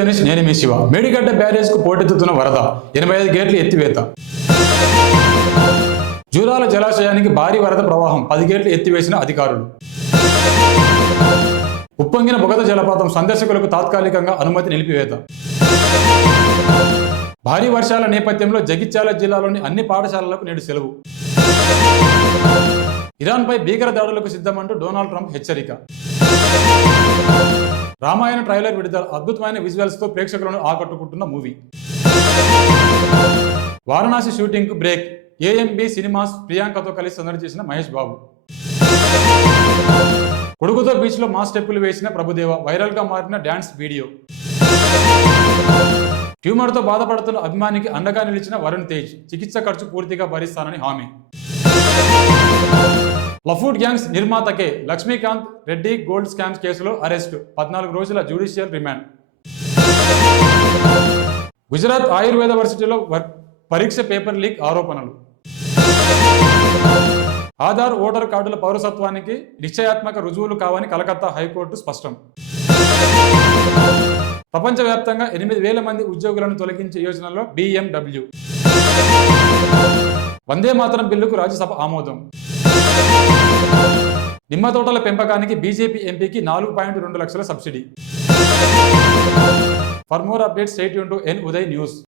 Journalist నేను మీ శివ. మేడిగడ్డ బ్యారేజ్కు పోటెత్తుతున్న వరద, 85 గేట్లు ఎత్తివేత. జూరాల జలాశయానికి భారీ వరద ప్రవాహం, 10 గేట్లు ఎత్తివేసిన అధికారులు. ఉప్పొంగిన బొగత జలపాతం, సందర్శకులకు తాత్కాలికంగా అనుమతి నిలిపివేత. భారీ వర్షాల నేపథ్యంలో జగిత్యాల జిల్లాలోని అన్ని పాఠశాలలకు నేడు సెలవు. ఇరాన్పై భీకర దాడులకు సిద్ధమంటూ డొనాల్డ్ ట్రంప్ హెచ్చరిక. రామాయణ ట్రైలర్ విడుదల, అద్భుతమైన విజువల్స్తో ప్రేక్షకులను ఆకట్టుకుంటున్న మూవీ. వారణాసి షూటింగ్కు బ్రేక్, ఏఎంబి సినిమాస్ ప్రియాంకతో కలిసి సందడి చేసిన మహేష్ బాబు. కొడుకుతో బీచ్లో మాస్ స్టెప్పులు వేసిన ప్రభుదేవ, వైరల్గా మారిన డ్యాన్స్ వీడియో. ట్యూమర్తో బాధపడుతున్న అభిమానికి అండగా నిలిచిన వరుణ్ తేజ్, చికిత్స ఖర్చు పూర్తిగా భరిస్తానని హామీ. లఫూట్ గ్యాంగ్స్ నిర్మాతకే లక్ష్మీకాంత్ రెడ్డి గోల్డ్ స్కామ్స్ కేసులో అరెస్టు, 14 రోజుల జ్యుడిషియల్ రిమాండ్. గుజరాత్ ఆయుర్వేద వర్సిటీలో పరీక్ష పేపర్ లీక్ ఆరోపణలు. ఆధార్ ఓటర్ కార్డుల పౌరసత్వానికి నిశ్చయాత్మక రుజువులు కావని కలకత్తా హైకోర్టు స్పష్టం. ప్రపంచవ్యాప్తంగా 8,000 మంది ఉద్యోగులను తొలగించే యోజనలో BMW. వందే మాతరం బిల్లుకు రాజ్యసభ ఆమోదం. నిమ్మ తోటల పెంపకానికి బీజేపీ ఎంపీకి 4.2 లక్షల subsidy. For more updates stay tuned to N Uday news.